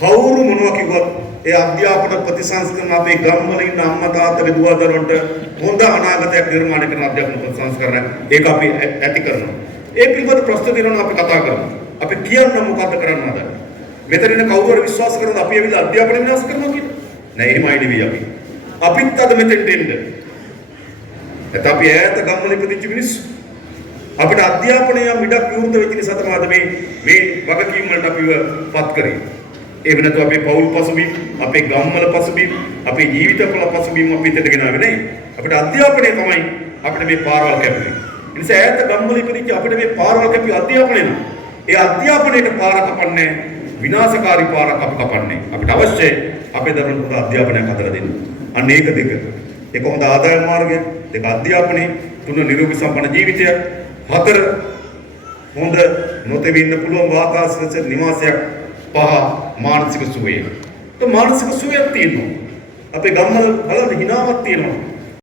කවුරු මොනවා කිව්වත් ඒ අධ්‍යාපන ප්‍රතිසංස්කරණ අපේ ගම්වල ඉන්න අම්මා තාත්තගේ දුව දරුවන්ට හොඳ අනාගතයක් නිර්මාණය කරන අධ්‍යාපන ප්‍රතිසංස්කරණ ඒක අපි ඇති කරනවා. ඒ පිළිබඳ ප්‍රශ්න දිනන අපි කතා කරමු. අපි කියන්න මොකද්ද කරන්න හදන්නේ? මෙතන ඉන්න කවුරු හරි විශ්වාස කරනවද අපි ඇවිල්ලා අධ්‍යාපනය විනාශ කරනවා කියලා? නෑ එහෙමයි නෙවෙයි අපි. අපිත් අද මෙතෙන්ට එන්න. ඒත් අපි ඈත ගම්වල ඉපදිච්ච මිනිස්සු. අපිට අධ්‍යාපනය මිඩක් විවෘත වෙච්ච නිසා තමයි අද මේ වගකීම් වලට අපිව පත් කරේ. ඒ වෙනතු අපේ පෞල් පසුබිම්, අපේ ගම්වල පසුබිම්, අපේ ජීවිතවල පසුබිම් අපි හිතට ගෙනාවේ නේ. අපිට අධ්‍යාපනය තමයි අපිට මේ පාරවල් කැපුවේ. ඒ නිසා ඈත ගම්වල ඉපදිච්ච අපිට මේ පාරවල් කැපුවේ අධ්‍යාපනය නේ. ඒ අධ්‍යාපනයට පාර කපන්නේ විනාශකාරී පාරක් අපි කපන්නේ. අපිට අවශ්‍යයි අපේ දරුවන්ට හොඳ අධ්‍යාපනයක් හදලා දෙන්න. අන්න ඒක දෙක. ඒක හොඳ ආදායම් මාර්ගය, දෙක අධ්‍යාපනය, තුන නිරෝගී සම්පන්න ජීවිතයක්, හතර හොඳ නොතෙවින්න පුළුවන් වාතාවරණයක් නිවාසයක්, පහ මානසික සුවය. તો මානසික සුවයක් තියෙනවා. අපේ ගම්වල බලන්න හිනාවක් තියෙනවා.